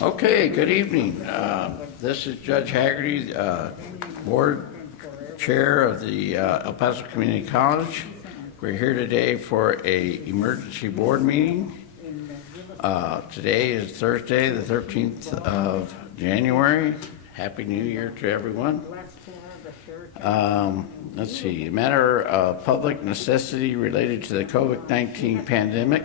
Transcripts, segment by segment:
Okay, good evening. This is Judge Haggerty, Board Chair of the El Paso Community College. We're here today for a emergency board meeting. Today is Thursday, the 13th of January. Happy New Year to everyone. Let's see, a matter of public necessity related to the COVID-19 pandemic,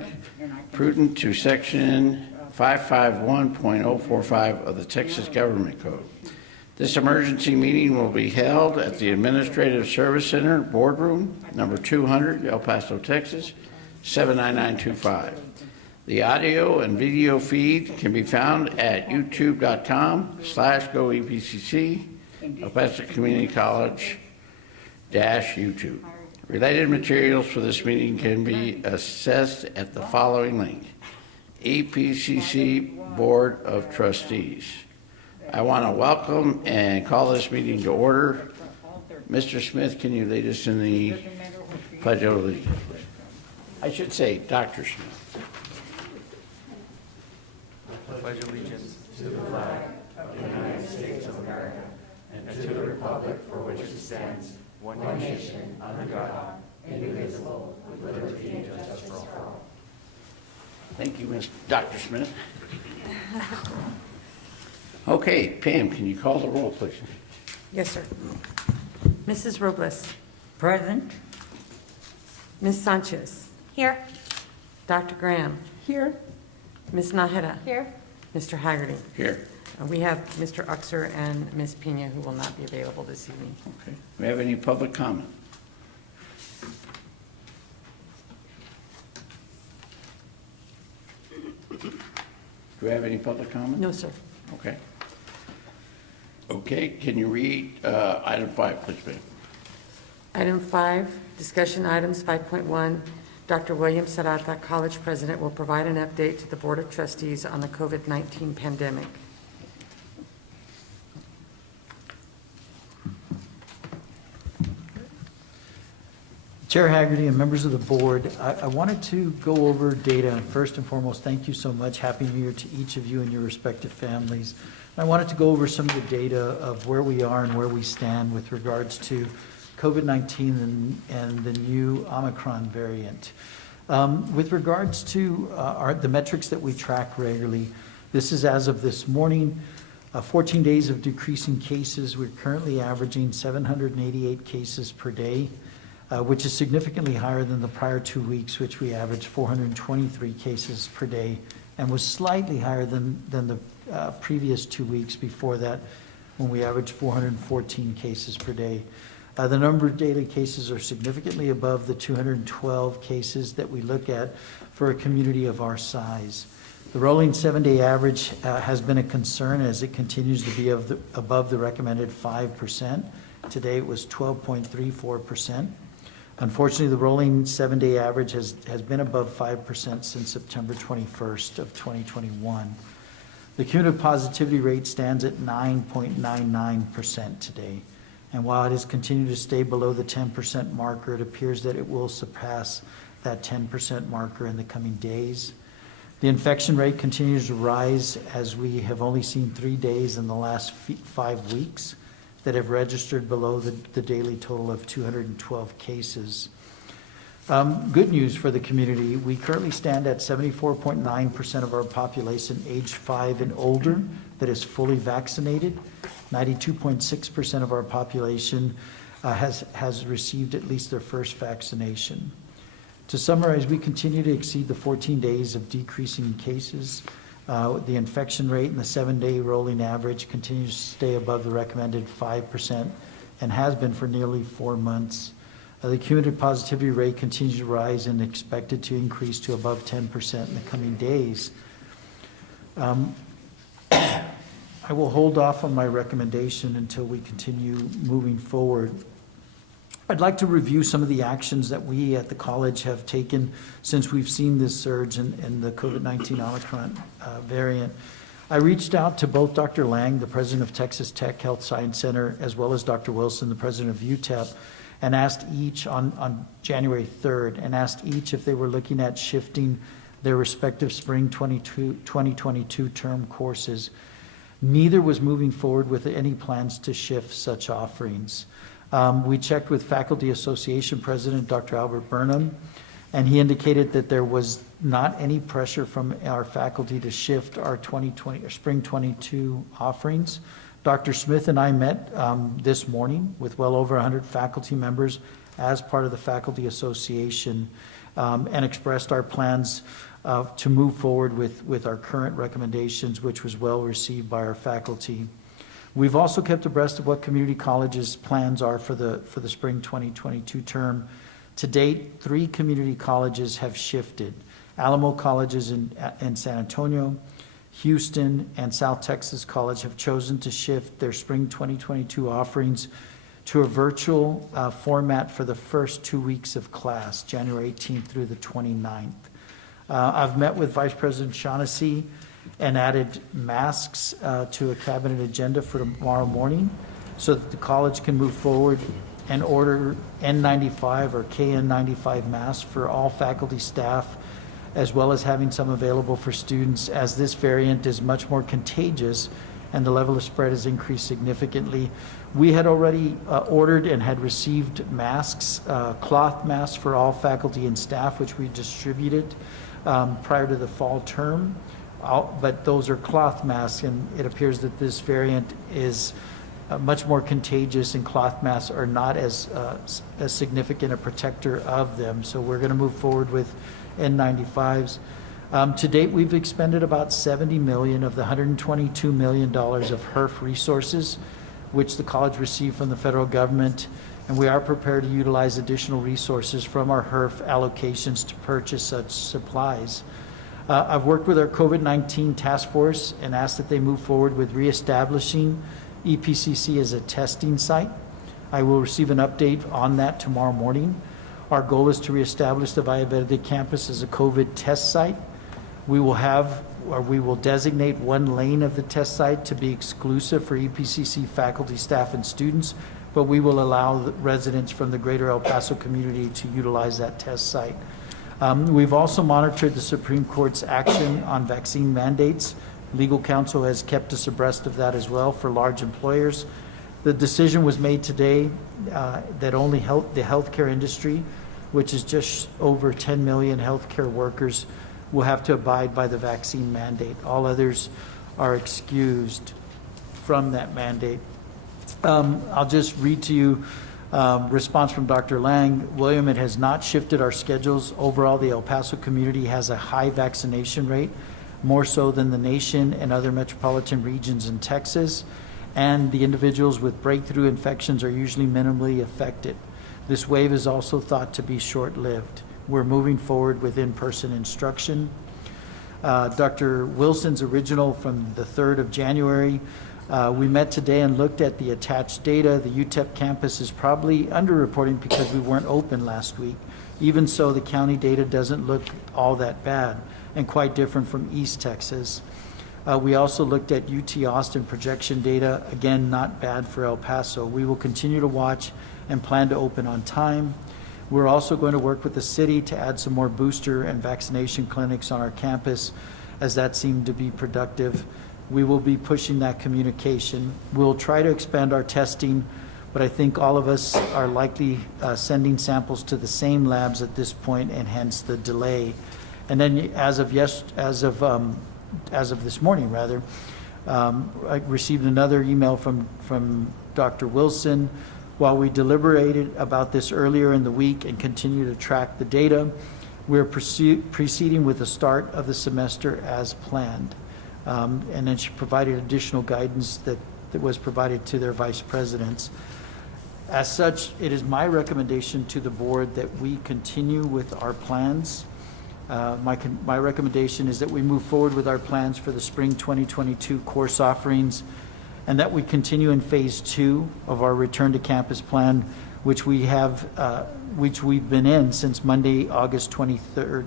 prudent to section 551.045 of the Texas Government Code. This emergency meeting will be held at the Administrative Service Center, Boardroom, number 200, El Paso, Texas, 79925. The audio and video feed can be found at youtube.com/goepcc, El Paso Community College -YouTube. Related materials for this meeting can be accessed at the following link: EPCC Board of Trustees. I want to welcome and call this meeting to order. Mr. Smith, can you lead us in the Pledge of Allegiance? I should say Dr. Smith. I pledge allegiance to the flag of the United States of America and to the republic for which it stands, one nation, under God, indivisible, with liberty and justice for all. Thank you, Dr. Smith. Okay, Pam, can you call the roll, please? Yes, sir. Mrs. Robles. Present. Ms. Sanchez. Here. Dr. Graham. Here. Ms. Naheda. Here. Mr. Haggerty. Here. We have Mr. Uxer and Ms. Pena who will not be available this evening. Okay. Do we have any public comment? Do we have any public comment? No, sir. Okay. Okay, can you read item 5, please, ma'am? Item 5, discussion items 5.1. Dr. William Sarata, College President, will provide an update to the Board of Trustees on the COVID-19 pandemic. Chair Haggerty and members of the board, I wanted to go over data. First and foremost, thank you so much. Happy New Year to each of you and your respective families. I wanted to go over some of the data of where we are and where we stand with regards to COVID-19 and the new Omicron variant. With regards to the metrics that we track regularly, this is as of this morning, 14 days of decreasing cases. We're currently averaging 788 cases per day. Which is significantly higher than the prior 2 weeks, which we averaged 423 cases per day, and was slightly higher than the previous 2 weeks before that, when we averaged 414 cases per day. The number of daily cases are significantly above the 212 cases that we look at for a community of our size. The rolling 7-day average has been a concern as it continues to be above the recommended 5%. Today it was 12.34%. Unfortunately, the rolling 7-day average has been above 5% since September 21st of 2021. The cumulative positivity rate stands at 9.99% today. And while it has continued to stay below the 10% marker, it appears that it will surpass that 10% marker in the coming days. The infection rate continues to rise as we have only seen 3 days in the last 5 weeks that have registered below the daily total of 212 cases. Good news for the community, we currently stand at 74.9% of our population age 5 and older that is fully vaccinated. 92.6% of our population has received at least their first vaccination. To summarize, we continue to exceed the 14 days of decreasing cases. The infection rate in the 7-day rolling average continues to stay above the recommended 5% and has been for nearly 4 months. The cumulative positivity rate continues to rise and expected to increase to above 10% in the coming days. I will hold off on my recommendation until we continue moving forward. I'd like to review some of the actions that we at the college have taken since we've seen this surge in the COVID-19 Omicron variant. I reached out to both Dr. Lang, the president of Texas Tech Health Science Center, as well as Dr. Wilson, the president of UTEP, and asked each on January 3rd, and asked each if they were looking at shifting their respective spring 2022 term courses. Neither was moving forward with any plans to shift such offerings. We checked with Faculty Association President Dr. Albert Burnham, and he indicated that there was not any pressure from our faculty to shift our 2020 or spring 22 offerings. Dr. Smith and I met this morning with well over 100 faculty members as part of the Faculty Association and expressed our plans to move forward with our current recommendations, which was well received by our faculty. We've also kept abreast of what community colleges' plans are for the spring 2022 term. To date, 3 community colleges have shifted. Alamo Colleges in San Antonio, Houston, and South Texas College have chosen to shift their spring 2022 offerings to a virtual format for the first 2 weeks of class, January 18th through the 29th. I've met with Vice President Shaughnessy and added masks to a cabinet agenda for tomorrow morning so that the college can move forward and order N95 or KN95 masks for all faculty, staff, as well as having some available for students, as this variant is much more contagious and the level of spread has increased significantly. We had already ordered and had received masks, cloth masks for all faculty and staff, which we distributed prior to the fall term. But those are cloth masks, and it appears that this variant is much more contagious, and cloth masks are not as significant a protector of them. So we're going to move forward with N95s. To date, we've expended about $70 million of the $122 million of HERF resources, which the college received from the federal government, and we are prepared to utilize additional resources from our HERF allocations to purchase such supplies. I've worked with our COVID-19 task force and asked that they move forward with reestablishing EPCC as a testing site. I will receive an update on that tomorrow morning. Our goal is to reestablish the Valle Verde campus as a COVID test site. We will designate one lane of the test site to be exclusive for EPCC faculty, staff, and students, but we will allow the residents from the greater El Paso community to utilize that test site. We've also monitored the Supreme Court's action on vaccine mandates. Legal counsel has kept us abreast of that as well for large employers. The decision was made today that only the healthcare industry, which is just over 10 million healthcare workers, will have to abide by the vaccine mandate. All others are excused from that mandate. I'll just read to you response from Dr. Lang. William, it has not shifted our schedules. Overall, the El Paso community has a high vaccination rate, more so than the nation and other metropolitan regions in Texas, and the individuals with breakthrough infections are usually minimally affected. This wave is also thought to be short-lived. We're moving forward with in-person instruction. Dr. Wilson's original from the 3rd of January. We met today and looked at the attached data. The UTEP campus is probably underreporting because we weren't open last week. Even so, the county data doesn't look all that bad and quite different from East Texas. We also looked at UT Austin projection data. Again, not bad for El Paso. We will continue to watch and plan to open on time. We're also going to work with the city to add some more booster and vaccination clinics on our campus, as that seemed to be productive. We will be pushing that communication. We'll try to expand our testing, but I think all of us are likely sending samples to the same labs at this point, and hence the delay. And then as of this morning, rather, I received another email from Dr. Wilson. While we deliberated about this earlier in the week and continue to track the data, we're proceeding with the start of the semester as planned. And then she provided additional guidance that was provided to their vice presidents. As such, it is my recommendation to the board that we continue with our plans. My recommendation is that we move forward with our plans for the spring 2022 course offerings, and that we continue in phase 2 of our return to campus plan, which we've been in since Monday, August 23rd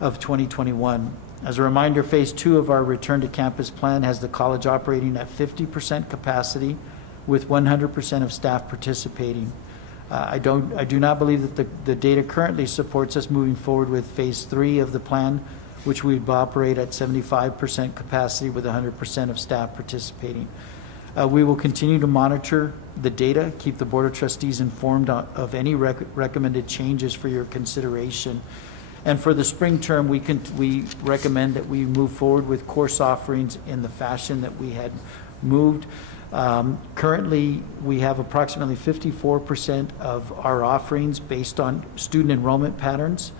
of 2021. As a reminder, phase 2 of our return to campus plan has the college operating at 50% capacity with 100% of staff participating. I do not believe that the data currently supports us moving forward with phase 3 of the plan, which we would operate at 75% capacity with 100% of staff participating. We will continue to monitor the data, keep the Board of Trustees informed of any recommended changes for your consideration. And for the spring term, we recommend that we move forward with course offerings in the fashion that we had moved. Currently, we have approximately 54% of our offerings based on student enrollment patterns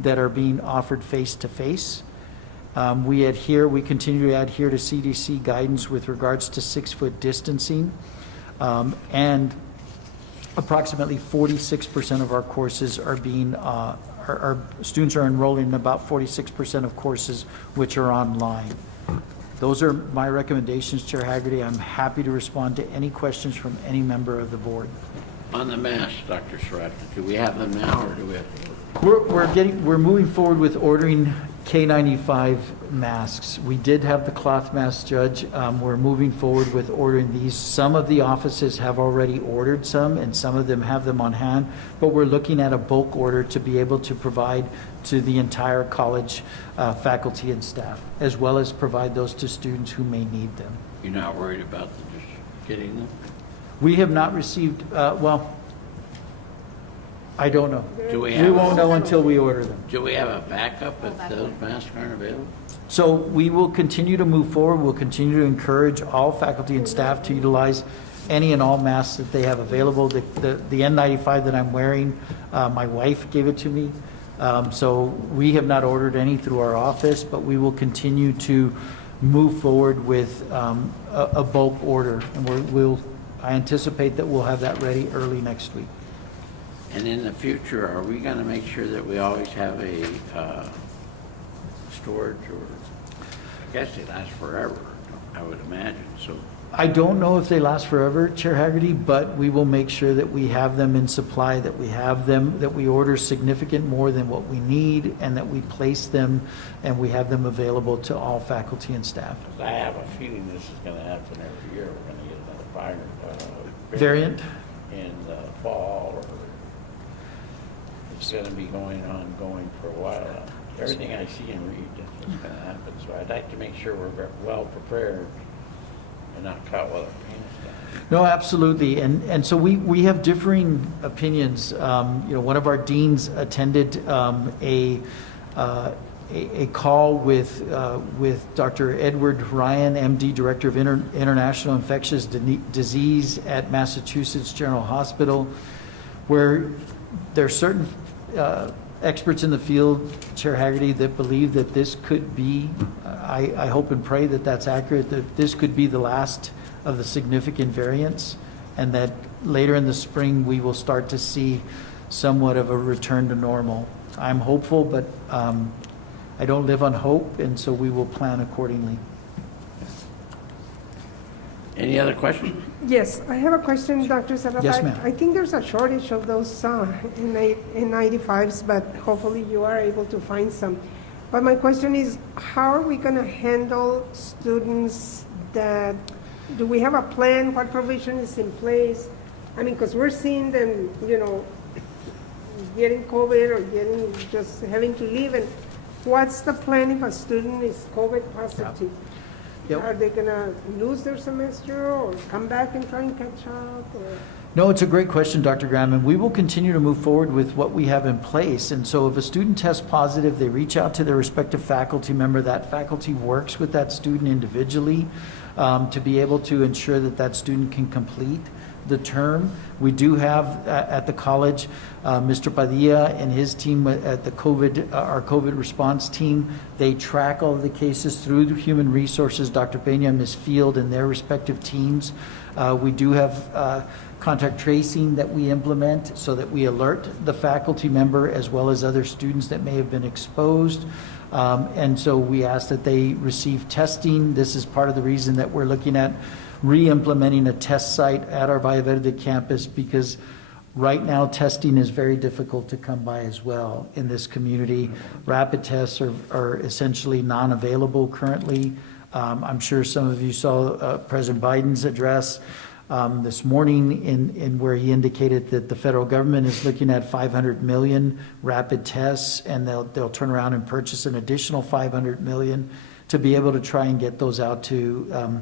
that are being offered face-to-face. We continue to adhere to CDC guidance with regards to 6-foot distancing, and approximately 46% of our courses are being, our students are enrolling in about 46% of courses which are online. Those are my recommendations, Chair Haggerty. I'm happy to respond to any questions from any member of the board. On the masks, Dr. Sarata, do we have them now, or do we have to? We're moving forward with ordering K95 masks. We did have the cloth mask, Judge. We're moving forward with ordering these. Some of the offices have already ordered some, and some of them have them on hand, but we're looking at a bulk order to be able to provide to the entire college faculty and staff, as well as provide those to students who may need them. You're not worried about them just getting them? We have not received, I don't know. Do we We have, won't know until we order them. do we have a backup if those masks aren't available? So we will continue to move forward. We'll continue to encourage all faculty and staff to utilize any and all masks that they have available. The N95 that I'm wearing, my wife gave it to me. So we have not ordered any through our office, but we will continue to move forward with a bulk order. And I anticipate that we'll have that ready early next week. And in the future, are we going to make sure that we always have a storage, or I guess they last forever, I would imagine, so. I don't know if they last forever, Chair Haggerty, but we will make sure that we have them in supply, that we have them, that we order significant more than what we need, and that we place them and we have them available to all faculty and staff. I have a feeling this is going to happen every year. We're going to get another Variant? in the fall, or it's going to be going for a while. Everything I see and read, that's what's going to happen. So I'd like to make sure we're well prepared and not caught with our pants down. No, absolutely. And so we have differing opinions. One of our deans attended a call with Dr. Edward Ryan, MD, Director of International Infectious Disease at Massachusetts General Hospital, where there are certain experts in the field, Chair Haggerty, that believe that this could be, I hope and pray that that's accurate, that this could be the last of the significant variants, and that later in the spring we will start to see somewhat of a return to normal. I'm hopeful, but I don't live on hope, and so we will plan accordingly. Any other questions? Yes, I have a question, Dr. Sarata. Yes, ma'am. I think there's a shortage of those N95s, but hopefully you are able to find some. But my question is, how are we going to handle students that, do we have a plan? What provision is in place? I mean, because we're seeing them, getting COVID or just having to leave. And what's the plan if a student is COVID positive? Yep. Are they going to lose their semester or come back and try and catch up? Or? No, it's a great question, Dr. Graham, and we will continue to move forward with what we have in place. And so if a student tests positive, they reach out to their respective faculty member. That faculty works with that student individually to be able to ensure that that student can complete the term. We do have at the college, Mr. Padilla and his team at the our COVID response team, they track all of the cases through the human resources, Dr. Peña and Ms. Field and their respective teams. We do have contact tracing that we implement so that we alert the faculty member as well as other students that may have been exposed. And so we ask that they receive testing. This is part of the reason that we're looking at re-implementing a test site at our Valle Verde campus, because right now testing is very difficult to come by as well in this community. Rapid tests are essentially non-available currently. I'm sure some of you saw President Biden's address. this morning in where he indicated that the federal government is looking at 500 million rapid tests, and they'll turn around and purchase an additional 500 million to be able to try and get those out to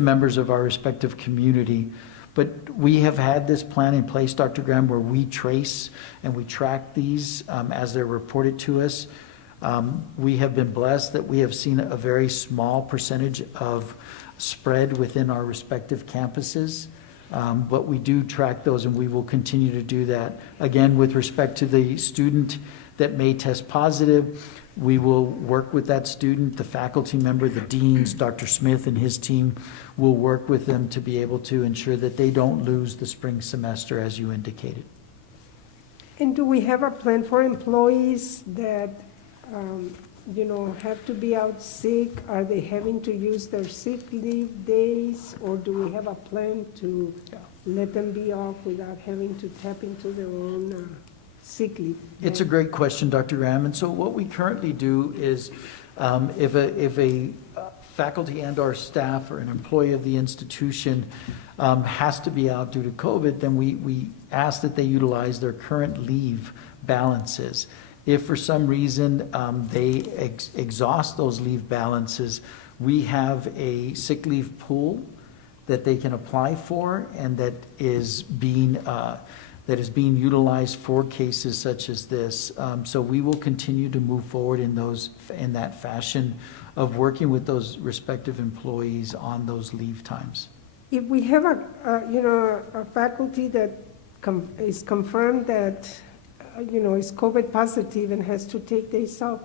members of our respective community. But we have had this plan in place, Dr. Graham, where we trace and we track these as they're reported to us. We have been blessed that we have seen a very small percentage of spread within our respective campuses. But we do track those, and we will continue to do that. Again, with respect to the student that may test positive, we will work with that student, the faculty member, the deans, Dr. Smith and his team will work with them to be able to ensure that they don't lose the spring semester, as you indicated. And do we have a plan for employees that, have to be out sick? Are they having to use their sick leave days? Or do we have a plan to let them be off without having to tap into their own sick leave? It's a great question, Dr. Graham. And so what we currently do is if a faculty and our staff or an employee of the institution has to be out due to COVID, then we ask that they utilize their current leave balances. If for some reason they exhaust those leave balances, we have a sick leave pool that they can apply for, and that is being utilized for cases such as this. So we will continue to move forward in that fashion of working with those respective employees on those leave times. If we have a faculty that is confirmed that, is COVID positive and has to take days off,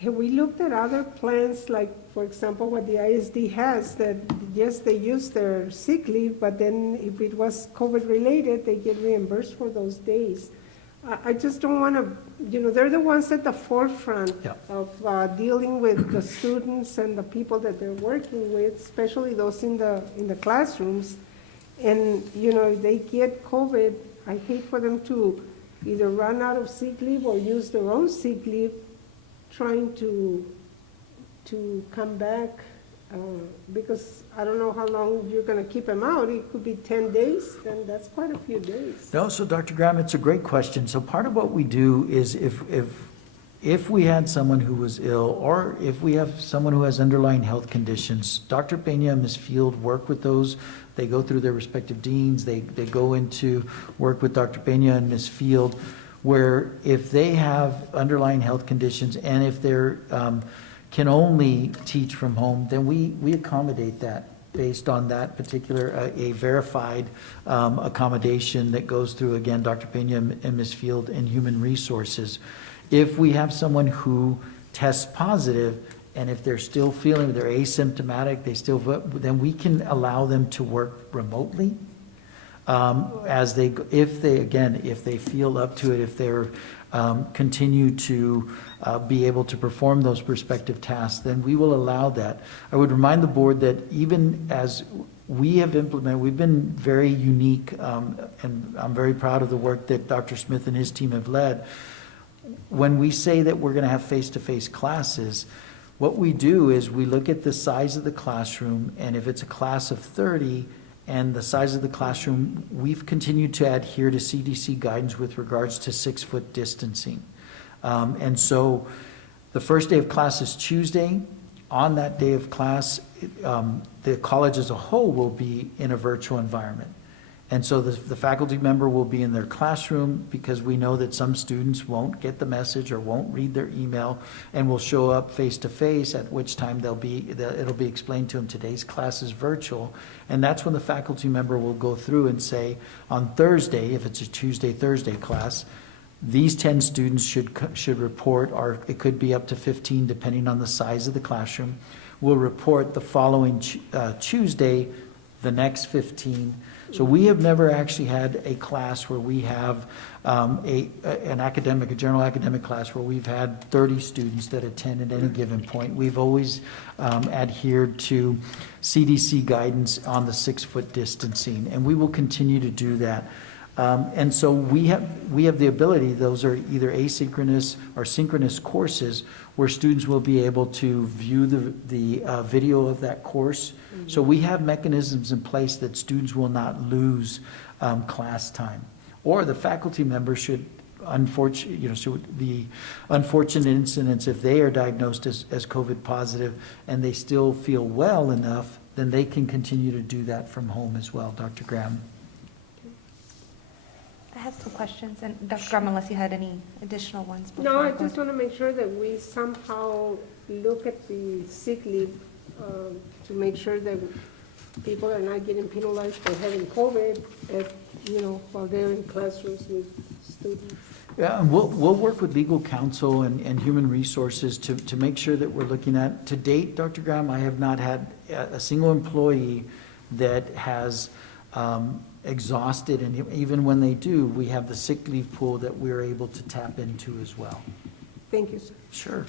have we looked at other plans, like, for example, what the ISD has, that yes, they use their sick leave, but then if it was COVID related, they get reimbursed for those days? I just don't want to, they're the ones at the forefront of dealing with the students and the people that they're working with, especially those in the classrooms. And, if they get COVID, I hate for them to either run out of sick leave or use their own sick leave trying to come back, because I don't know how long you're going to keep them out. It could be 10 days, then that's quite a few days. No, so Dr. Graham, it's a great question. So part of what we do is if we had someone who was ill, or if we have someone who has underlying health conditions, Dr. Peña and Ms. Field work with those. They go through their respective deans. They go into work with Dr. Peña and Ms. Field, where if they have underlying health conditions and if they're can only teach from home, then we accommodate that based on that particular, a verified accommodation that goes through, again, Dr. Peña and Ms. Field and Human Resources. If we have someone who tests positive, and if they're still feeling, they're asymptomatic, then we can allow them to work remotely. If they feel up to it, if they're continue to be able to perform those respective tasks, then we will allow that. I would remind the board that even as we have implemented, we've been very unique, and I'm very proud of the work that Dr. Smith and his team have led. When we say that we're going to have face-to-face classes, what we do is we look at the size of the classroom, and if it's a class of 30, and the size of the classroom, we've continued to adhere to CDC guidance with regards to 6-foot distancing. And so the first day of class is Tuesday. On that day of class, the college as a whole will be in a virtual environment. And so the faculty member will be in their classroom, because we know that some students won't get the message or won't read their email and will show up face-to-face, at which time it'll be explained to them, today's class is virtual. And that's when the faculty member will go through and say, on Thursday, if it's a Tuesday-Thursday class, these 10 students should report, or it could be up to 15 depending on the size of the classroom, will report the following Tuesday, the next 15. So we have never actually had a class where we have a general academic class where we've had 30 students that attend at any given point. We've always adhered to CDC guidance on the 6-foot distancing, and we will continue to do that. And so we have the ability, those are either asynchronous or synchronous courses, where students will be able to view the video of that course. So we have mechanisms in place that students will not lose class time. Or the faculty member should, so the unfortunate incidents, if they are diagnosed as COVID positive and they still feel well enough, then they can continue to do that from home as well. Dr. Graham? I have some questions, and Dr. Graham, unless you had any additional ones. No, before I go just want to make sure that we somehow look at the sick leave to make sure that people are not getting penalized for having COVID, while they're in classrooms with students. Yeah, and we'll work with legal counsel and human resources to make sure that we're looking at. To date, Dr. Graham, I have not had a single employee that has exhausted, and even when they do, we have the sick leave pool that we're able to tap into as well. Thank you, sir. Sure.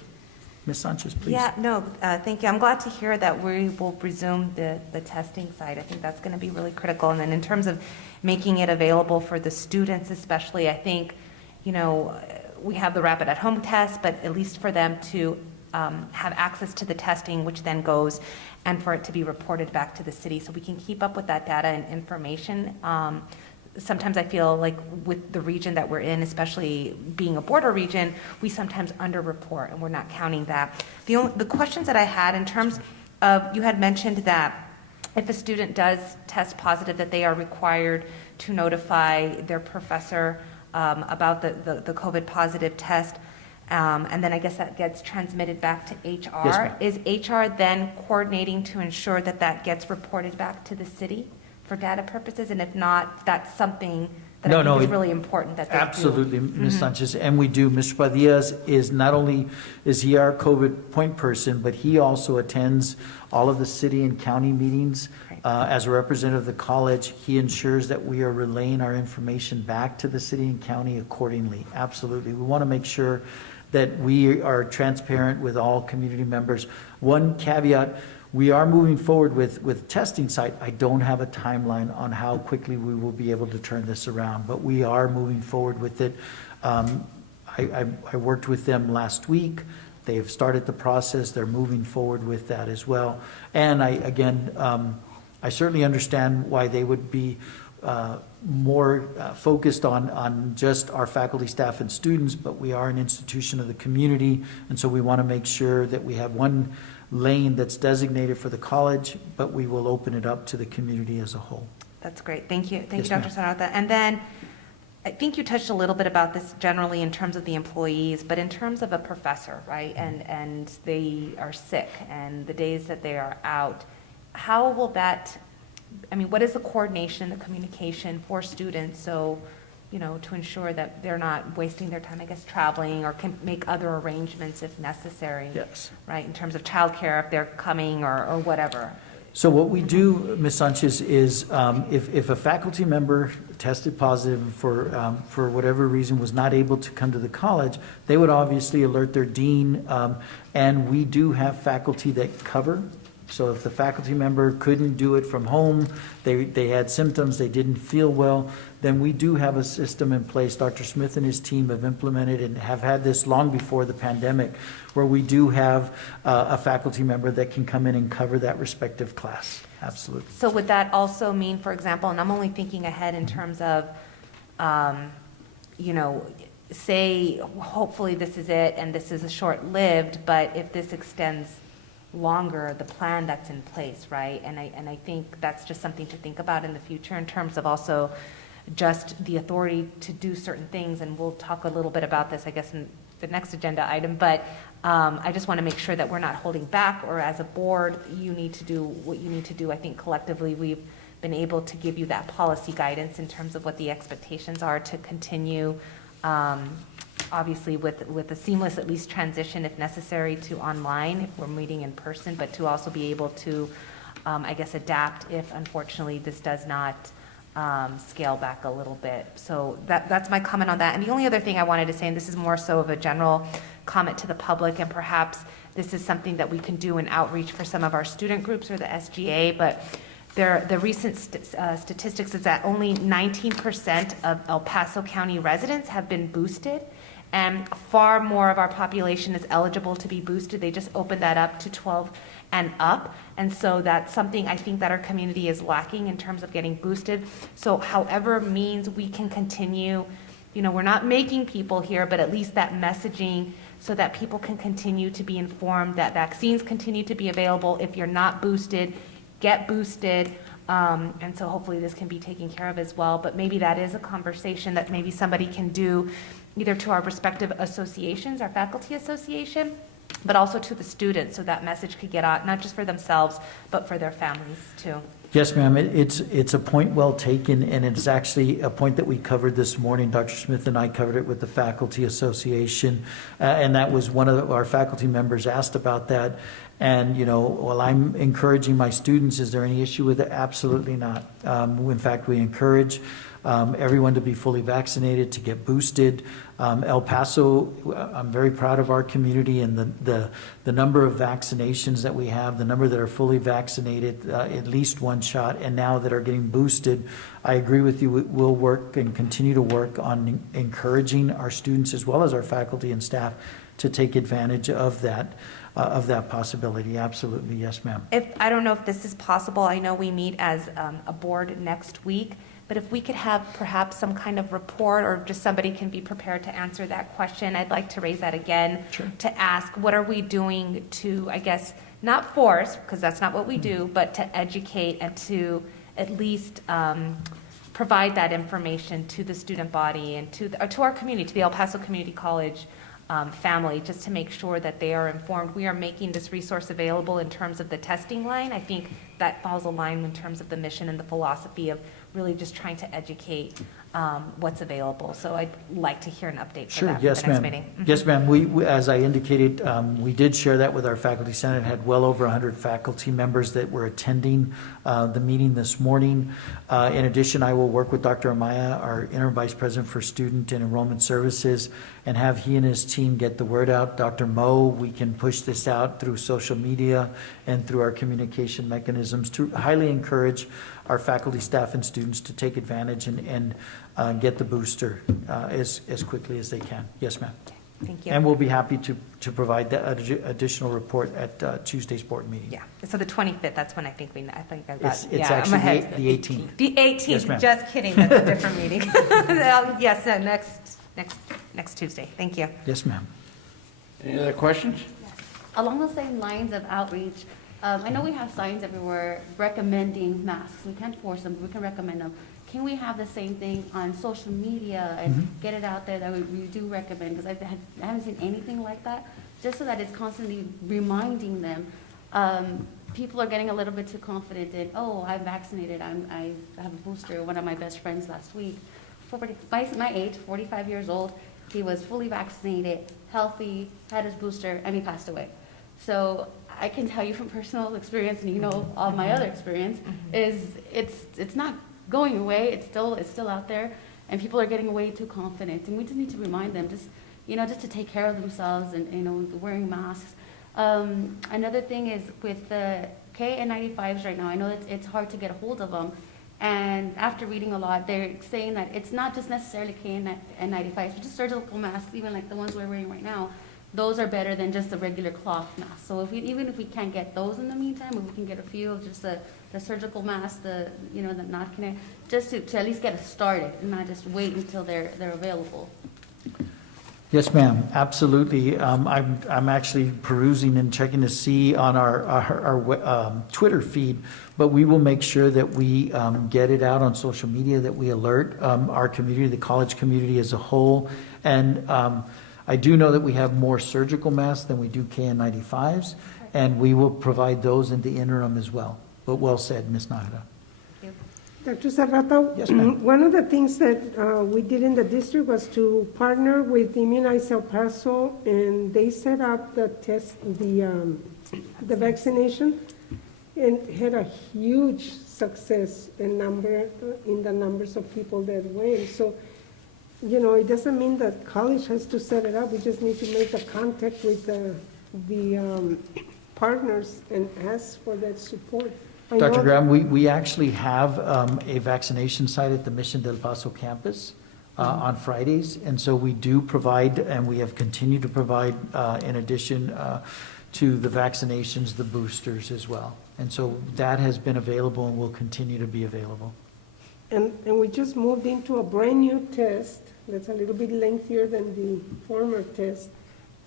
Ms. Sanchez, please. Yeah, no, thank you. I'm glad to hear that we will resume the testing side. I think that's going to be really critical. And then in terms of making it available for the students especially, I think, we have the rapid at-home test, but at least for them to have access to the testing, which then goes, and for it to be reported back to the city so we can keep up with that data and information. Sometimes I feel like with the region that we're in, especially being a border region, we sometimes underreport and we're not counting that. The questions that I had in terms of, you had mentioned that if a student does test positive, that they are required to notify their professor about the COVID positive test. And then I guess that gets transmitted back to HR. Yes, ma'am. Is HR then coordinating to ensure that that gets reported back to the city for data purposes? And if not, that's something that I think is really important that they do. Absolutely, Ms. Sanchez, and we do. Mr. Padilla is not only, is he our COVID point person, but he also attends all of the city and county meetings. As a representative of the college, he ensures that we are relaying our information back to the city and county accordingly. Absolutely. We want to make sure that we are transparent with all community members. One caveat, we are moving forward with testing site. I don't have a timeline on how quickly we will be able to turn this around, but we are moving forward with it. I worked with them last week. They have started the process. They're moving forward with that as well. And I certainly understand why they would be more focused on just our faculty, staff, and students, but we are an institution of the community, and so we want to make sure that we have one lane that's designated for the college, but we will open it up to the community as a whole. That's great. Thank you. Thank Yes, you, Dr. Sanarta. And then I think you touched a little bit about this generally in terms of the employees, but in terms of a professor, right? And they are sick and the days that they are out, how will that, what is the coordination, the communication for students? So, to ensure that they're not wasting their time, I guess, traveling or can make other arrangements if necessary. Yes. Right, in terms of childcare, if they're coming or whatever. So what we do, Ms. Sanchez, is if a faculty member tested positive for whatever reason was not able to come to the college, they would obviously alert their dean, and we do have faculty that cover. So if the faculty member couldn't do it from home, they had symptoms, they didn't feel well, then we do have a system in place. Dr. Smith and his team have implemented and have had this long before the pandemic, where we do have a faculty member that can come in and cover that respective class. Absolutely. So would that also mean, for example, and I'm only thinking ahead in terms of, say, hopefully this is it and this is a short-lived, but if this extends longer, the plan that's in place, right? And I think that's just something to think about in the future in terms of also just the authority to do certain things. And we'll talk a little bit about this, I guess, in the next agenda item. But I just want to make sure that we're not holding back, or as a board, you need to do what you need to do. I think collectively we've been able to give you that policy guidance in terms of what the expectations are to continue, obviously with a seamless, at least, transition if necessary to online if we're meeting in person, but to also be able to, I guess, adapt if unfortunately this does not scale back a little bit. So that's my comment on that. And the only other thing I wanted to say, and this is more so of a general comment to the public, and perhaps this is something that we can do in outreach for some of our student groups or the SGA, but the recent statistics is that only 19% of El Paso County residents have been boosted, and far more of our population is eligible to be boosted. They just opened that up to 12 and up, and so that's something I think that our community is lacking in terms of getting boosted. So however means we can continue, we're not making people here, but at least that messaging so that people can continue to be informed, that vaccines continue to be available. If you're not boosted, get boosted. And so hopefully this can be taken care of as well. But maybe that is a conversation that maybe somebody can do either to our respective associations, our faculty association, but also to the students, so that message could get out, not just for themselves, but for their families too. Yes, ma'am. It's a point well taken, and it's actually a point that we covered this morning. Dr. Smith and I covered it with the Faculty Association, and that was one of our faculty members asked about that. And, while I'm encouraging my students, is there any issue with it? Absolutely not. In fact, we encourage everyone to be fully vaccinated, to get boosted. El Paso, I'm very proud of our community and the number of vaccinations that we have, the number that are fully vaccinated, at least one shot, and now that are getting boosted. I agree with you. We'll work and continue to work on encouraging our students as well as our faculty and staff to take advantage of that possibility. Absolutely. Yes, ma'am. I don't know if this is possible. I know we meet as a board next week. But if we could have perhaps some kind of report, or just somebody can be prepared to answer that question, I'd like to raise that again. Sure. To ask, what are we doing to, I guess, not force, because that's not what we do, but to educate and to at least provide that information to the student body and to our community, to the El Paso Community College family, just to make sure that they are informed. We are making this resource available in terms of the testing line. I think that falls aligned in terms of the mission and the philosophy of really just trying to educate what's available. So I'd like to hear an update for Sure. that Yes, for the next ma'am. meeting. Yes, ma'am. We, as I indicated, we did share that with our faculty senate, had well over 100 faculty members that were attending the meeting this morning. In addition, I will work with Dr. Amaya, our interim vice president for student and enrollment services, and have he and his team get the word out. Dr. Mo, we can push this out through social media and through our communication mechanisms to highly encourage our faculty, staff, and students to take advantage and get the booster as quickly as they can. Yes, ma'am. Thank you. And we'll be happy to provide that additional report at Tuesday's board meeting. Yeah, so the 25th, that's when I think I got, It's I'm actually ahead. the 18th. The 18th, Yes, ma'am. just kidding, that's a different meeting. Yes, next Tuesday, thank you. Yes, ma'am. Any other questions? Along the same lines of outreach, I know we have signs everywhere recommending masks. We can't force them, but we can recommend them. Can we have the same thing on social media and get it out there that we do recommend? Because I haven't seen anything like that, just so that it's constantly reminding them. People are getting a little bit too confident in, oh, I'm vaccinated, I have a booster. One of my best friends last week, my age, 45 years old, he was fully vaccinated, healthy, had his booster, and he passed away. So I can tell you from personal experience, and all my other experience, is it's not going away. It's still out there, and people are getting way too confident. And we just need to remind them, just to take care of themselves and wearing masks. Another thing is with the KN95s right now. I know that it's hard to get a hold of them, and after reading a lot, they're saying that it's not just necessarily KN95s, but just surgical masks, even like the ones we're wearing right now. Those are better than just a regular cloth mask. So even if we can't get those in the meantime, if we can get a few of just the surgical mask, the not connect, just to at least get us started and not just wait until they're available. Yes, ma'am, absolutely. I'm actually perusing and checking to see on our Twitter feed, but we will make sure that we get it out on social media, that we alert our community, the college community as a whole. And I do know that we have more surgical masks than we do KN95s, and we will provide those in the interim as well. But well said, Ms. Nahara. Dr. Serrata, Yes, ma'am. one of the things that we did in the district was to partner with Immunize El Paso, and they set up the vaccination, and had a huge success in the numbers of people that went. So, it doesn't mean that college has to set it up. We just need to make the contact with the partners and ask for that support. I Dr. know- Graham, we actually have a vaccination site at the Mission del Paso campus on Fridays. And so we do provide, and we have continued to provide, in addition to the vaccinations, the boosters as well. And so that has been available and will continue to be available. And we just moved into a brand-new test that's a little bit lengthier than the former test.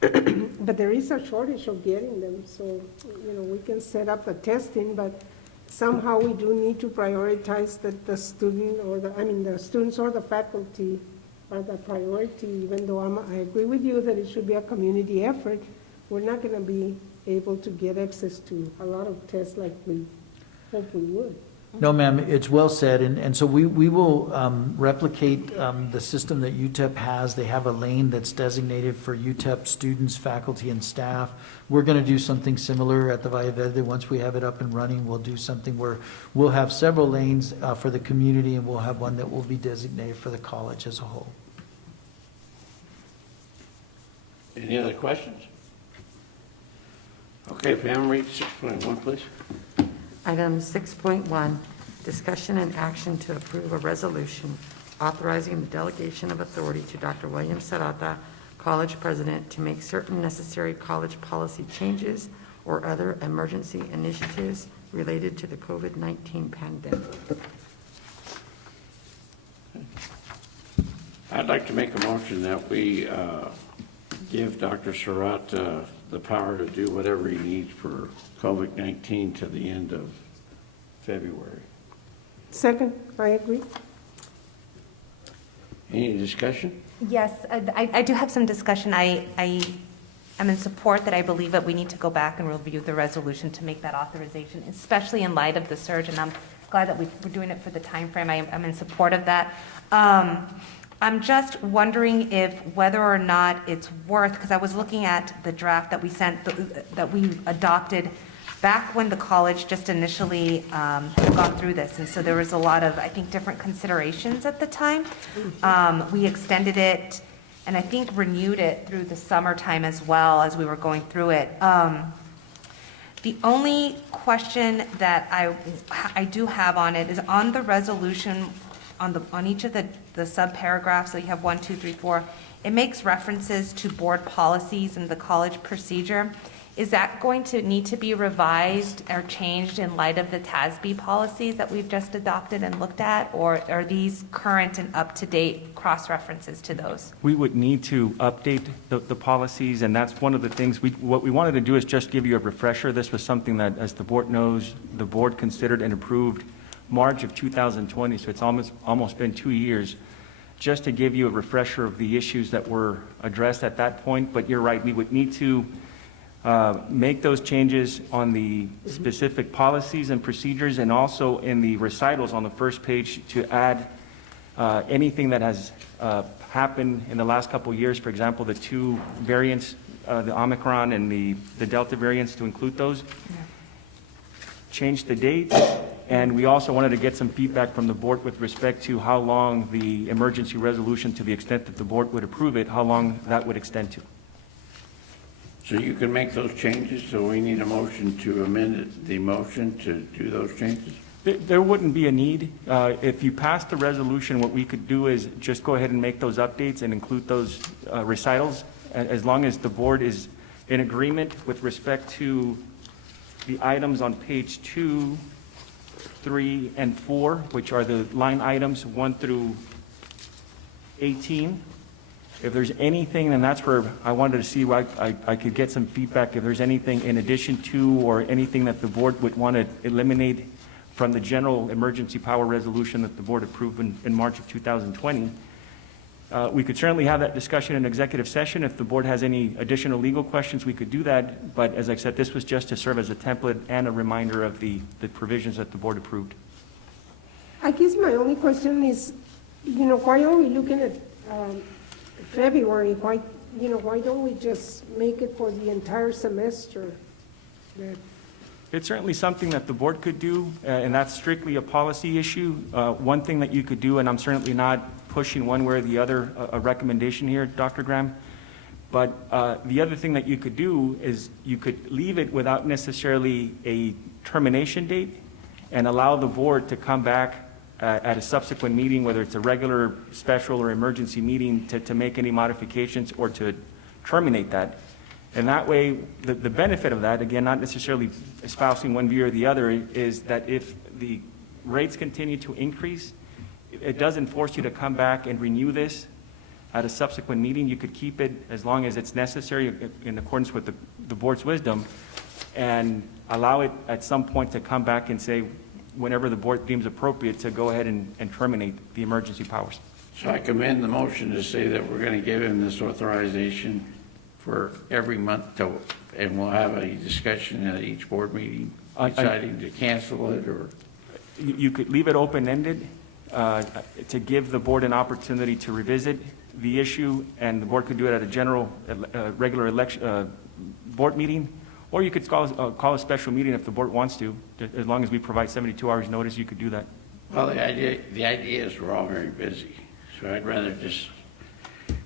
But there is a shortage of getting them, so, we can set up the testing, but somehow we do need to prioritize that the student or the students or the faculty are the priority, even though I agree with you that it should be a community effort. We're not going to be able to get access to a lot of tests like we hope we would. No, ma'am, it's well said, and so we will replicate the system that UTEP has. They have a lane that's designated for UTEP students, faculty, and staff. We're going to do something similar at the Valle Verde. Once we have it up and running, we'll do something where we'll have several lanes for the community, and we'll have one that will be designated for the college as a whole. Any other questions? Okay, Pam, read 6.1, please. Item 6.1, discussion and action to approve a resolution authorizing the delegation of authority to Dr. William Serrata, college president, to make certain necessary college policy changes or other emergency initiatives related to the COVID-19 pandemic. I'd like to make a motion that we give Dr. Serrata the power to do whatever he needs for COVID-19 to the end of February. Second, I agree. Any discussion? Yes, I do have some discussion. I am in support that I believe that we need to go back and review the resolution to make that authorization, especially in light of the surge, and I'm glad that we're doing it for the time frame. I'm in support of that. I'm just wondering if whether or not it's worth, because I was looking at the draft that we sent, that we adopted back when the college just initially had gone through this. And so there was a lot of, I think, different considerations at the time. We extended it and I think renewed it through the summertime as well as we were going through it. The only question that I do have on it is on the resolution, on each of the sub-paragraphs, so you have 1, 2, 3, 4, it makes references to board policies and the college procedure. Is that going to need to be revised or changed in light of the TASB policies that we've just adopted and looked at? Or are these current and up-to-date cross-references to those? We would need to update the policies, and that's one of the things, what we wanted to do is just give you a refresher. This was something that, as the board knows, the board considered and approved March of 2020, so it's almost been 2 years, just to give you a refresher of the issues that were addressed at that point. But you're right, we would need to make those changes on the specific policies and procedures, and also in the recitals on the first page to add anything that has happened in the last couple of years. For example, the 2 variants, the Omicron and the Delta variants, to include those. Yeah. Change the dates, and we also wanted to get some feedback from the board with respect to how long the emergency resolution, to the extent that the board would approve it, how long that would extend to. So you can make those changes, so we need a motion to amend the motion to do those changes? There wouldn't be a need. If you pass the resolution, what we could do is just go ahead and make those updates and include those recitals, as long as the board is in agreement with respect to the items on page 2, 3, and 4, which are the line items 1 through 18. If there's anything, and that's where I wanted to see why I could get some feedback, if there's anything in addition to or anything that the board would want to eliminate from the general emergency power resolution that the board approved in March of 2020. We could certainly have that discussion in executive session. If the board has any additional legal questions, we could do that. But as I said, this was just to serve as a template and a reminder of the provisions that the board approved. I guess my only question is, why are we looking at February? Why don't we just make it for the entire semester? It's certainly something that the board could do, and that's strictly a policy issue. One thing that you could do, and I'm certainly not pushing one way or the other a recommendation here, Dr. Graham, but the other thing that you could do is you could leave it without necessarily a termination date, and allow the board to come back at a subsequent meeting, whether it's a regular, special, or emergency meeting, to make any modifications or to terminate that. And that way, the benefit of that, again, not necessarily espousing one view or the other, is that if the rates continue to increase, it doesn't force you to come back and renew this at a subsequent meeting. You could keep it as long as it's necessary in accordance with the board's wisdom, and allow it at some point to come back and say, whenever the board deems appropriate, to go ahead and terminate the emergency powers. So I commend the motion to say that we're going to give him this authorization for every month to, and we'll have a discussion at each board meeting deciding to cancel it or. You could leave it open-ended to give the board an opportunity to revisit the issue, and the board could do it at a general, regular election, board meeting, or you could call a special meeting if the board wants to. As long as we provide 72 hours notice, you could do that. Well, the idea is we're all very busy, so I'd rather just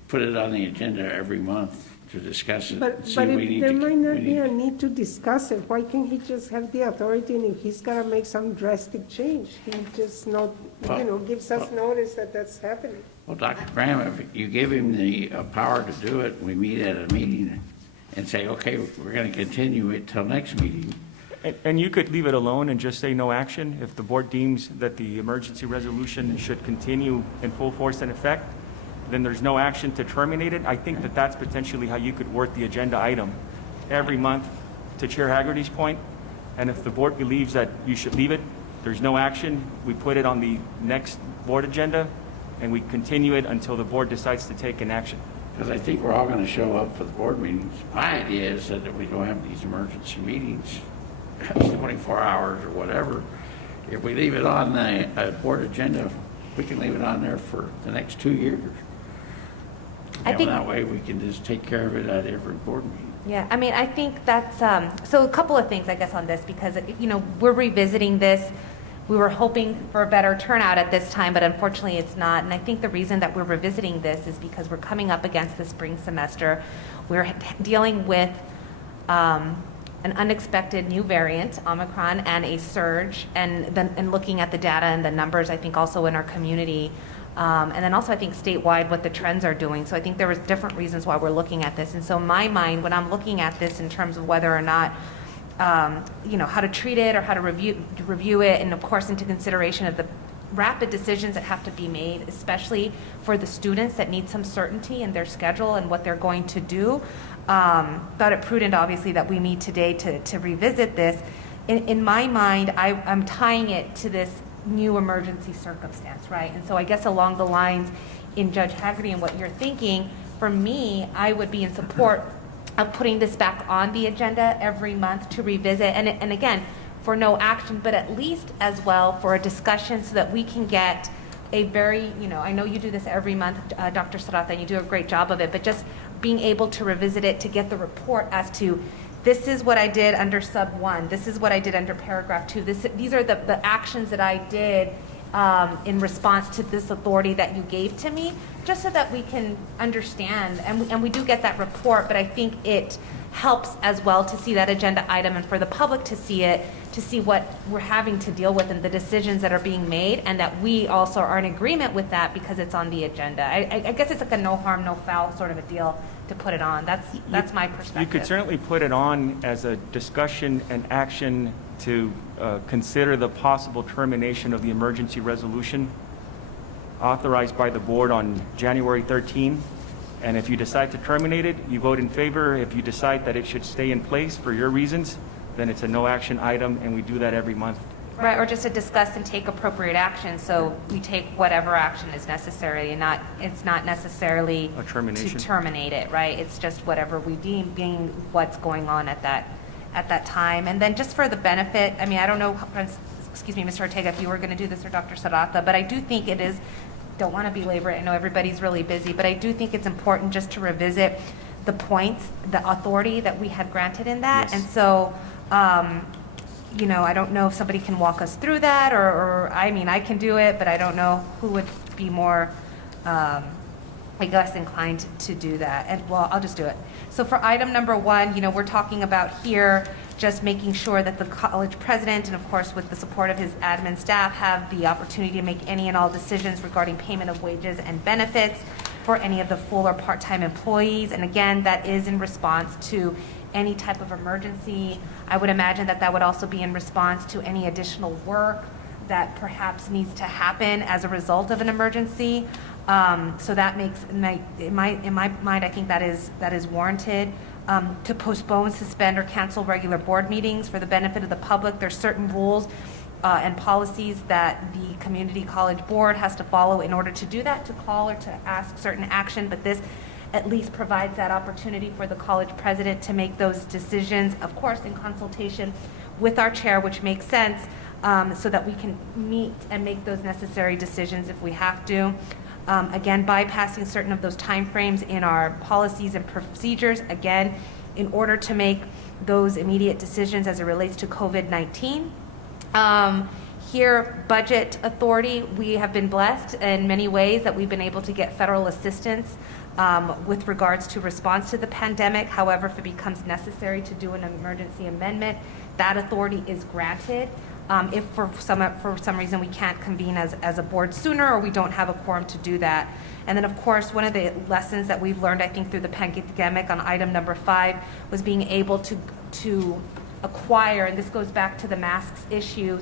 put it on the agenda every month to discuss it. But See, but we if need there to- might not we be need- a need to discuss it, why can't he just have the authority, and if he's gotta make some drastic change, he just not, gives us notice that that's happening? Well, Dr. Graham, if you give him the power to do it, we meet at a meeting and say, okay, we're going to continue it till next meeting. And you could leave it alone and just say no action. If the board deems that the emergency resolution should continue in full force and effect, then there's no action to terminate it. I think that that's potentially how you could work the agenda item every month, to Chair Haggerty's point. And if the board believes that you should leave it, there's no action, we put it on the next board agenda, and we continue it until the board decides to take an action. Because I think we're all going to show up for the board meetings. My idea is that we don't have these emergency meetings 24 hours or whatever. If we leave it on the board agenda, we can leave it on there for the next 2 years. I And think- that way we can just take care of it at every board meeting. Yeah, I mean, I think that's, so a couple of things, I guess, on this, because, we're revisiting this. We were hoping for a better turnout at this time, but unfortunately it's not. And I think the reason that we're revisiting this is because we're coming up against the spring semester. We're dealing with an unexpected new variant, Omicron, and a surge, and looking at the data and the numbers, I think also in our community, and then also I think statewide what the trends are doing. So I think there was different reasons why we're looking at this. And so in my mind, when I'm looking at this in terms of whether or not how to treat it or how to review it, and of course into consideration of the rapid decisions that have to be made, especially for the students that need some certainty in their schedule and what they're going to do. Thought it prudent, obviously, that we meet today to revisit this. In my mind, I'm tying it to this new emergency circumstance, right? And so I guess along the lines in Judge Haggerty and what you're thinking, for me, I would be in support of putting this back on the agenda every month to revisit, and again, for no action, but at least as well for a discussion so that we can get a very, I know you do this every month, Dr. Sarata, and you do a great job of it, but just being able to revisit it to get the report as to, this is what I did under sub 1, this is what I did under paragraph 2, these are the actions that I did in response to this authority that you gave to me, just so that we can understand, and we do get that report, but I think it helps as well to see that agenda item and for the public to see it, to see what we're having to deal with and the decisions that are being made, and that we also are in agreement with that because it's on the agenda. I guess it's like a no harm, no foul sort of a deal to put it on. That's my perspective. You could certainly put it on as a discussion and action to consider the possible termination of the emergency resolution authorized by the board on January 13. And if you decide to terminate it, you vote in favor. If you decide that it should stay in place for your reasons, then it's a no action item, and we do that every month. Right, or just to discuss and take appropriate action, so we take whatever action is necessary, and it's not necessarily A termination. to terminate it, right? It's just whatever we deem being what's going on at that time. And then just for the benefit, I mean, I don't know, excuse me, Mr. Ortega, if you were going to do this, or Dr. Sarata, but I do think it is, don't want to belabor it, I know everybody's really busy, but I do think it's important just to revisit the points, the authority that we had granted in that. Yes. And so, I don't know if somebody can walk us through that, or I mean, I can do it, but I don't know who would be more I guess, inclined to do that. And, well, I'll just do it. So for item number 1, we're talking about here just making sure that the college president, and of course with the support of his admin staff, have the opportunity to make any and all decisions regarding payment of wages and benefits for any of the full or part-time employees. And again, that is in response to any type of emergency. I would imagine that that would also be in response to any additional work that perhaps needs to happen as a result of an emergency. So that makes, in my mind, I think that is warranted. To postpone, suspend, or cancel regular board meetings for the benefit of the public. There's certain rules and policies that the community college board has to follow in order to do that, to call or to ask certain action, but this at least provides that opportunity for the college president to make those decisions, of course, in consultation with our chair, which makes sense, so that we can meet and make those necessary decisions if we have to. Again, bypassing certain of those timeframes in our policies and procedures, again, in order to make those immediate decisions as it relates to COVID-19. Here, budget authority, we have been blessed in many ways that we've been able to get federal assistance with regards to response to the pandemic. However, if it becomes necessary to do an emergency amendment, that authority is granted. If for some reason we can't convene as a board sooner, or we don't have a quorum to do that. And then, of course, one of the lessons that we've learned, I think, through the pandemic on item number 5 was being able to acquire, and this goes back to the masks issues,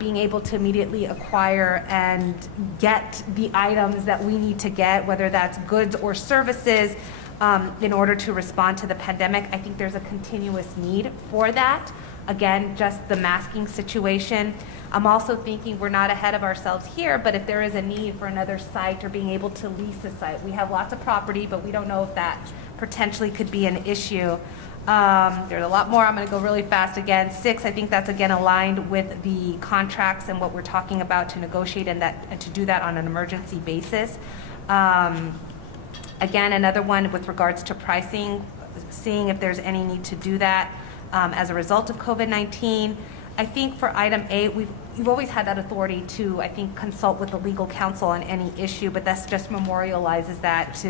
being able to immediately acquire and get the items that we need to get, whether that's goods or services, in order to respond to the pandemic. I think there's a continuous need for that. Again, just the masking situation. I'm also thinking we're not ahead of ourselves here, but if there is a need for another site or being able to lease a site, we have lots of property, but we don't know if that potentially could be an issue. There's a lot more. I'm going to go really fast again. 6, I think that's again aligned with the contracts and what we're talking about to negotiate and to do that on an emergency basis. Again, another one with regards to pricing, seeing if there's any need to do that. As a result of COVID-19. I think for item 8, you've always had that authority to, I think, consult with the legal counsel on any issue, but that's just memorializes that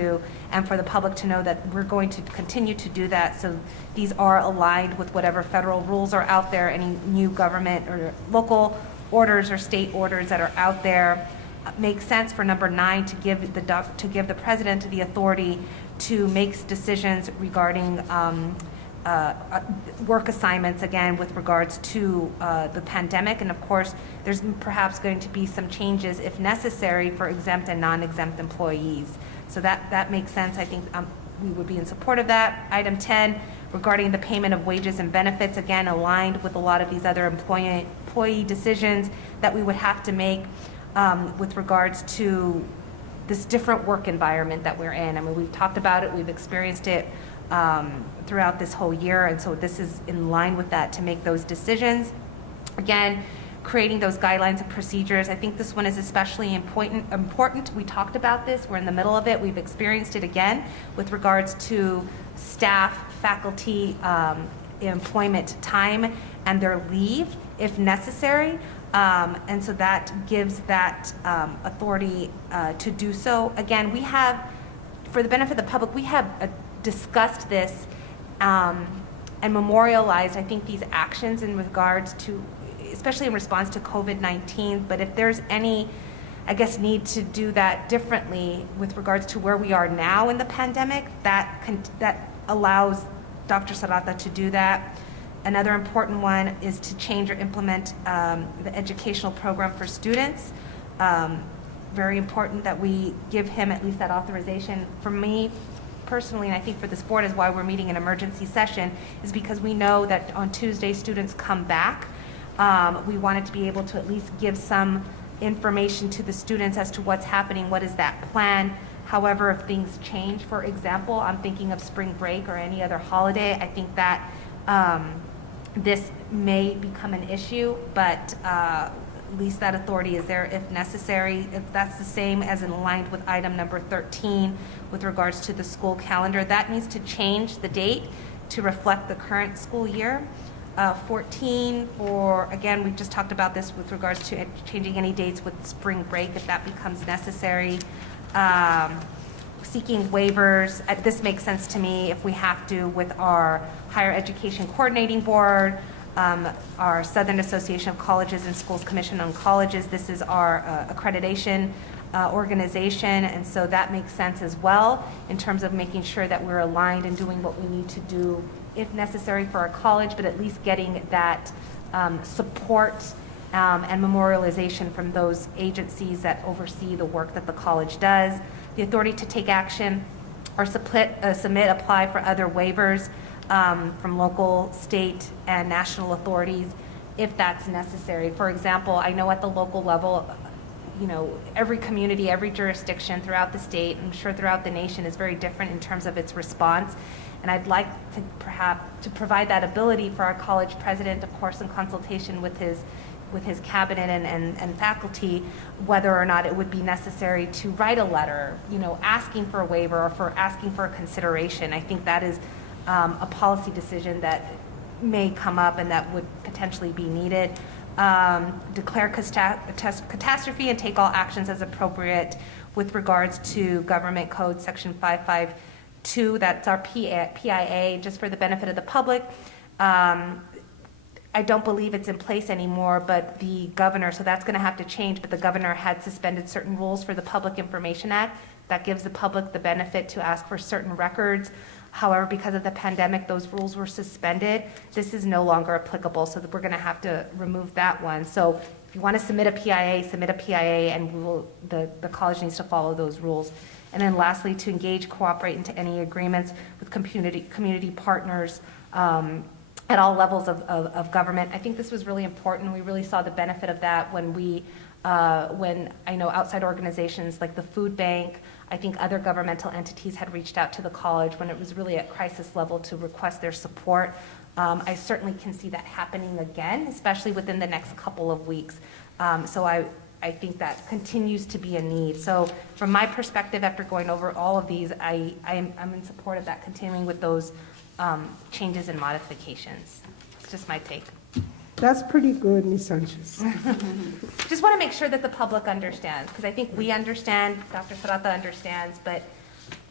and for the public to know that we're going to continue to do that. So these are aligned with whatever federal rules are out there, any new government or local orders or state orders that are out there. Makes sense for number 9 to give the president the authority to make decisions regarding work assignments, again, with regards to the pandemic. And of course, there's perhaps going to be some changes, if necessary, for exempt and non-exempt employees. So that makes sense. I think we would be in support of that. Item 10, regarding the payment of wages and benefits, again, aligned with a lot of these other employee decisions that we would have to make with regards to this different work environment that we're in. I mean, we've talked about it, we've experienced it throughout this whole year, and so this is in line with that to make those decisions. Again, creating those guidelines and procedures. I think this one is especially important. We talked about this, we're in the middle of it, we've experienced it again with regards to staff, faculty, employment time, and their leave if necessary. And so that gives that authority to do so. Again, we have, for the benefit of the public, we have discussed this and memorialized, I think, these actions in regards to, especially in response to COVID-19, but if there's any, I guess, need to do that differently with regards to where we are now in the pandemic, that allows Dr. Serrata to do that. Another important one is to change or implement the educational program for students. Very important that we give him at least that authorization. For me, personally, and I think for this board is why we're meeting an emergency session, is because we know that on Tuesday students come back. We wanted to be able to at least give some information to the students as to what's happening, what is that plan. However, if things change, for example, I'm thinking of spring break or any other holiday, I think that this may become an issue, but at least that authority is there if necessary. If that's the same as in line with item number 13 with regards to the school calendar, that needs to change the date to reflect the current school year. 14, or again, we just talked about this with regards to changing any dates with spring break if that becomes necessary. seeking waivers. This makes sense to me if we have to with our Higher Education Coordinating Board, our Southern Association of Colleges and Schools Commission on Colleges. This is our accreditation organization, and so that makes sense as well in terms of making sure that we're aligned and doing what we need to do if necessary for our college, but at least getting that support and memorialization from those agencies that oversee the work that the college does. The authority to take action or submit, apply for other waivers from local, state, and national authorities if that's necessary. For example, I know at the local level, you know, every community, every jurisdiction throughout the state, I'm sure throughout the nation, is very different in terms of its response. And I'd like to perhaps to provide that ability for our college president, of course, in consultation with his cabinet and faculty, whether or not it would be necessary to write a letter, you know, asking for a waiver or for asking for a consideration. I think that is a policy decision that may come up and that would potentially be needed. Declare catastrophe and take all actions as appropriate with regards to Government Code Section 552. That's our PIA, just for the benefit of the public. I don't believe it's in place anymore, but the governor, so that's going to have to change, but the governor had suspended certain rules for the Public Information Act. That gives the public the benefit to ask for certain records. However, because of the pandemic, those rules were suspended. This is no longer applicable, so we're going to have to remove that one. So if you want to submit a PIA, and the college needs to follow those rules. And then lastly, to engage, cooperate into any agreements with community partners at all levels of government. I think this was really important. We really saw the benefit of that when I know outside organizations like the food bank, I think other governmental entities had reached out to the college when it was really at crisis level to request their support. I certainly can see that happening again, especially within the next couple of weeks. So I think that continues to be a need. So from my perspective, after going over all of these, I'm in support of that, continuing with those changes and modifications. It's just my take. That's pretty good, Ms. Sanchez. Just want to make sure that the public understands, because I think we understand, Dr. Serrata understands, but,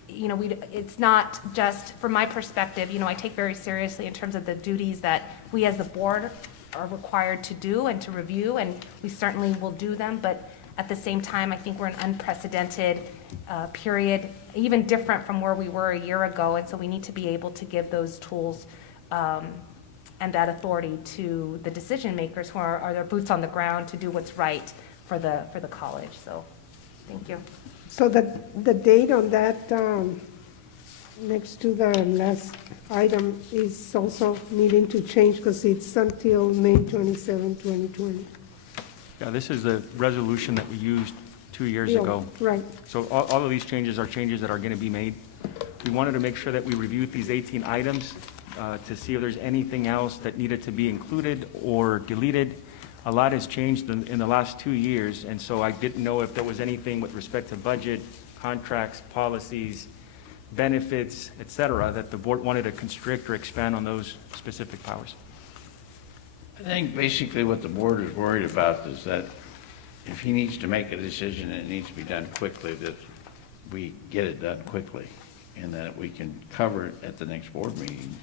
you know, it's not just, from my perspective, you know, I take very seriously in terms of the duties that we as the board are required to do and to review, and we certainly will do them, but at the same time, I think we're in unprecedented period, even different from where we were a year ago, and so we need to be able to give those tools and that authority to the decision makers who are their boots on the ground to do what's right for the college. So, thank you. So the date on that, next to the last item, is also needing to change because it's until May 27, 2020. Yeah, this is the resolution that we used 2 years Yeah, ago. right. So all of these changes are changes that are going to be made. We wanted to make sure that we reviewed these 18 items to see if there's anything else that needed to be included or deleted. A lot has changed in the last 2 years, and so I didn't know if there was anything with respect to budget, contracts, policies, benefits, et cetera, that the board wanted to constrict or expand on those specific powers. I think basically what the board is worried about is that if he needs to make a decision and it needs to be done quickly, that we get it done quickly and that we can cover it at the next board meeting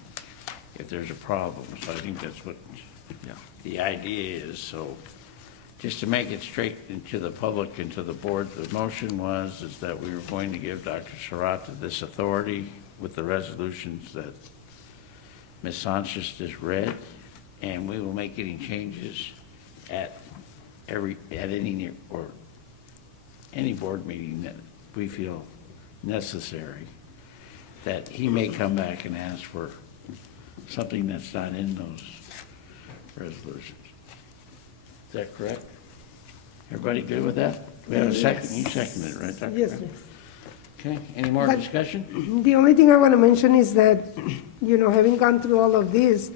if there's a problem. So I think that's what the idea is. So just to make it straight into the public and to the board, the motion is that we were going to give Dr. Serrata this authority with the resolutions that Ms. Sanchez just read, and we will make any changes at any board meeting that we feel necessary, that he may come back and ask for something that's not in those resolutions. Is that correct? Everybody good with that? We have a second? You seconded it, right, Dr. Yes, Crowe? yes. Okay, any more But- discussion? The only thing I want to mention is that, you know, having gone through all of this,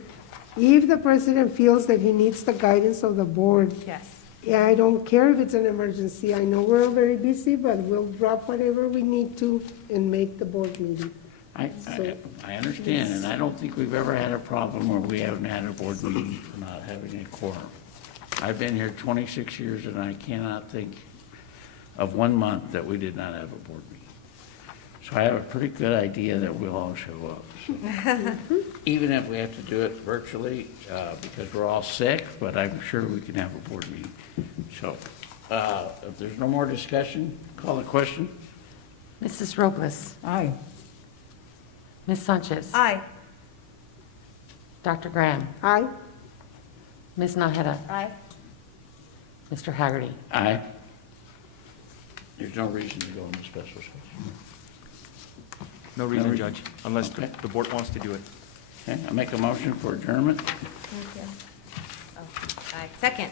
if the president feels that he needs the guidance of the board, Yes. yeah, I don't care if it's an emergency. I know we're all very busy, but we'll drop whatever we need to and make the board meeting. I understand, and I don't think we've ever had a problem where we haven't had a board meeting for not having a quorum. I've been here 26 years, and I cannot think of 1 month that we did not have a board meeting. So I have a pretty good idea that we'll all show up. Even if we have to do it virtually, because we're all sick, but I'm sure we can have a board meeting. So, if there's no more discussion, call the question. Mrs. Robles? Aye. Ms. Sanchez? Aye. Dr. Graham? Aye. Ms. Naheda? Aye. Mr. Haggerty? Aye. There's no reason to go into special session. No reason, reason, Judge, unless Okay. the board wants to do it. Okay, I make a motion for adjournment. Oh, aye. Second.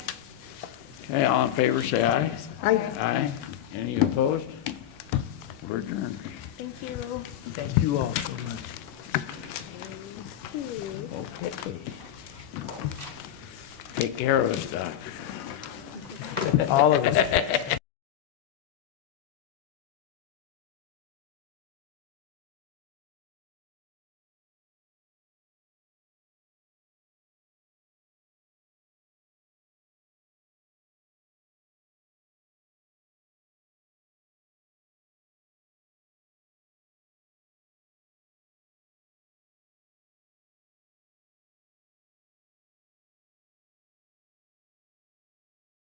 Okay, all in favor, say aye. Aye. Aye. Any opposed? We're adjourned. Thank you. Thank you all so much. Okay. Take care of us, Doc. All of us.